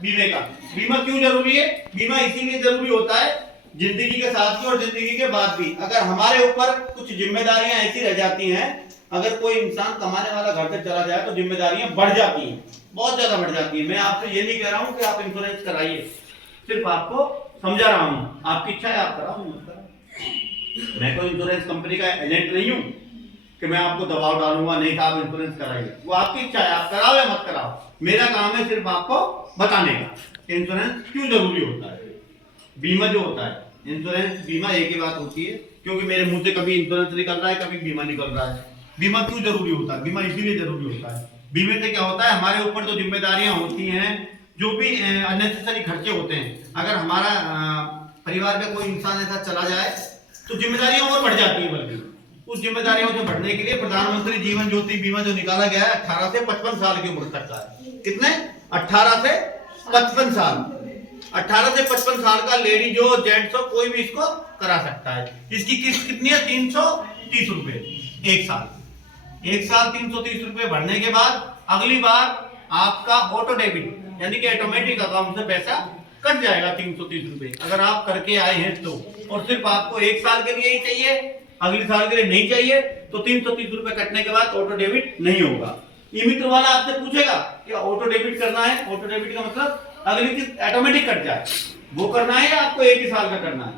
बीमे का। बीमा क्यों जरूरी है? बीमा इसीलिए जरूरी होता है जिंदगी के साथ भी और जिंदगी के बाद भी। अगर हमारे ऊपर कुछ जिम्मेदारियां ऐसी रह जाती हैं, अगर कोई इंसान कमाने वाला घर से चला जाए तो जिम्मेदारियां बढ़ जाती हैं, बहुत ज्यादा बढ़ जाती है। मैं आपसे ये नहीं कह रहा हूं कि आप इंश्योरेंस कराइए, सिर्फ आपको समझा रहा हूं। आपकी इच्छा है आप कराओ, मत कराओ। मैं कोई इंश्योरेंस कंपनी का एजेंट नहीं हूं कि मैं आपको दबाव डालूंगा नहीं था आप इंश्योरेंस कराइए। वो आपकी इच्छा है, आप कराओ या मत कराओ। मेरा काम है सिर्फ आपको बताने का इंश्योरेंस क्यों जरूरी होता है। बीमा जो होता है, इंश्योरेंस बीमा एक ही बात होती है, क्योंकि मेरे मुंह से कभी इंश्योरेंस निकल रहा है, कभी बीमा निकल रहा है। बीमा क्यों जरूरी होता है? बीमा इसीलिए जरूरी होता है, बीमे से क्या होता है, हमारे ऊपर जो जिम्मेदारियां होती हैं, जो भी अननेसेसरी खर्चे होते हैं, अगर हमारा परिवार का कोई इंसान ऐसा चला जाए तो जिम्मेदारियां और बढ़ जाती है। बल्कि उस जिम्मेदारियों से बढ़ने के लिए प्रधानमंत्री जीवन ज्योति बीमा जो निकाला गया है 18 से 55 साल की उम्र तक का है। कितने? 18 से 55 साल। 18 से 55 साल का लेडीज हो जेंट्स हो कोई भी इसको करा सकता है। इसकी किस्त कितनी है? 330 रुपए एक साल। एक साल 330 रुपए भरने के बाद अगली बार आपका ऑटो डेबिट यानी कि ऑटोमेटिक अकाउंट से पैसा कट जाएगा 330 रुपए, अगर आप करके आए हैं तो। और सिर्फ आपको एक साल के लिए ही चाहिए, अगले साल के लिए नहीं चाहिए, तो 330 रुपए कटने के बाद ऑटो डेबिट नहीं होगा। ई मित्र वाला आपसे पूछेगा कि ऑटो डेबिट करना है, ऑटो डेबिट का मतलब अगली किस्त ऑटोमेटिक कट जाए, वो करना है या आपको एक ही साल का करना है?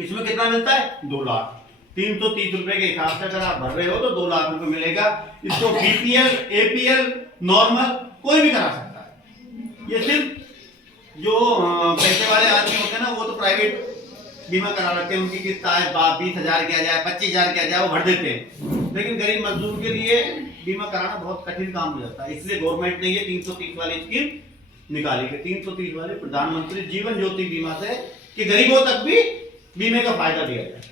इसमें कितना मिलता है? 2 लाख। 330 रुपए के हिसाब से अगर आप भर रहे हो तो 2 लाख रुपए मिलेगा। इसको बीपीएल, एपीएल, नॉर्मल कोई भी करा सकता है। ये सिर्फ जो पैसे वाले आदमी होते हैं ना, वो तो प्राइवेट बीमा करा रखते हैं, उनकी किस्त आए 20,000 किया जाए, 25,000 किया जाए, वो भर देते हैं। लेकिन गरीब मजदूर के लिए बीमा कराना बहुत कठिन काम हो जाता है, इसलिए गवर्नमेंट ने ये 330 वाली स्कीम निकाली है। 330 वाले प्रधानमंत्री जीवन ज्योति बीमा से कि गरीबों तक भी बीमे का फायदा दिया जाए।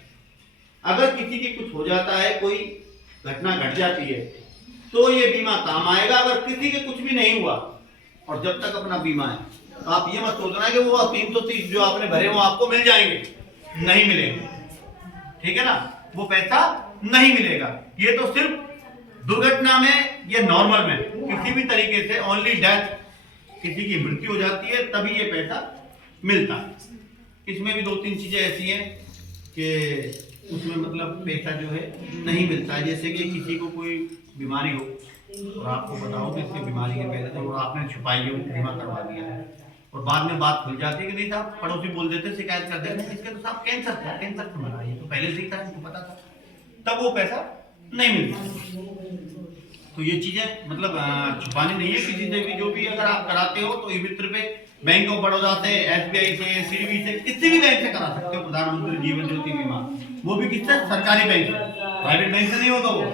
अगर किसी की कुछ हो जाता है, कोई घटना घट जाती है, तो ये बीमा काम आएगा। अगर किसी के कुछ भी नहीं हुआ और जब तक अपना बीमा है, तो आप ये मत सोचना कि वो 330 जो आपने भरे वो आपको मिल जाएंगे, नहीं मिलेंगे। ठीक है ना, वो पैसा नहीं मिलेगा। ये तो सिर्फ दुर्घटना में या नॉर्मल में किसी भी तरीके से ओनली डेथ, किसी की मृत्यु हो जाती है तभी ये पैसा मिलता है। इसमें भी 2-3 चीजें ऐसी हैं कि उसमें मतलब पैसा जो है नहीं मिलता है। जैसे कि किसी को कोई बीमारी हो और आपको बताओ कि इसकी बीमारी के पहले तो आपने छुपाई है, बीमा करवा दिया है, और बाद में बात खुल जाती है कि नहीं साहब, पड़ोसी बोल देते, शिकायत कर देते इसके तो साहब कैंसर था, कैंसर से मरा, ये तो पहले से ही था, इनको पता था, तब वो पैसा नहीं मिलता। तो ये चीजें मतलब छुपानी नहीं है किसी से भी। जो भी अगर आप कराते हो तो ई मित्र पे बैंक ऑफ बड़ौदा से, एसबीआई से, सीडीबी से, किसी भी बैंक से करा सकते हो प्रधानमंत्री जीवन ज्योति बीमा। वो भी किससे? सरकारी बैंक से, प्राइवेट बैंक से नहीं होगा वो।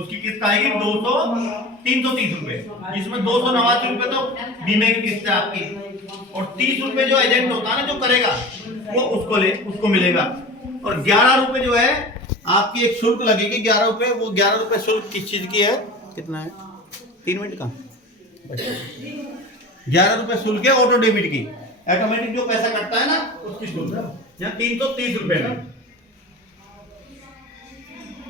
उसकी किस्त आएगी 330 रुपए, जिसमें 289 रुपए तो बीमे की किस्त है आपकी, और 30 रुपए जो एजेंट होता है ना जो करेगा वो उसको मिलेगा। और 11 रुपए जो है आपकी एक शुल्क लगेगी, 11 रुपए। वो 11 रुपए शुल्क किस चीज की है? कितना है? 3 मिनट का 11 रुपए शुल्क है ऑटो डेबिट की। ऑटोमेटिक जो पैसा कटता है ना उसकी शुल्क है, यहाँ 330 रुपए में।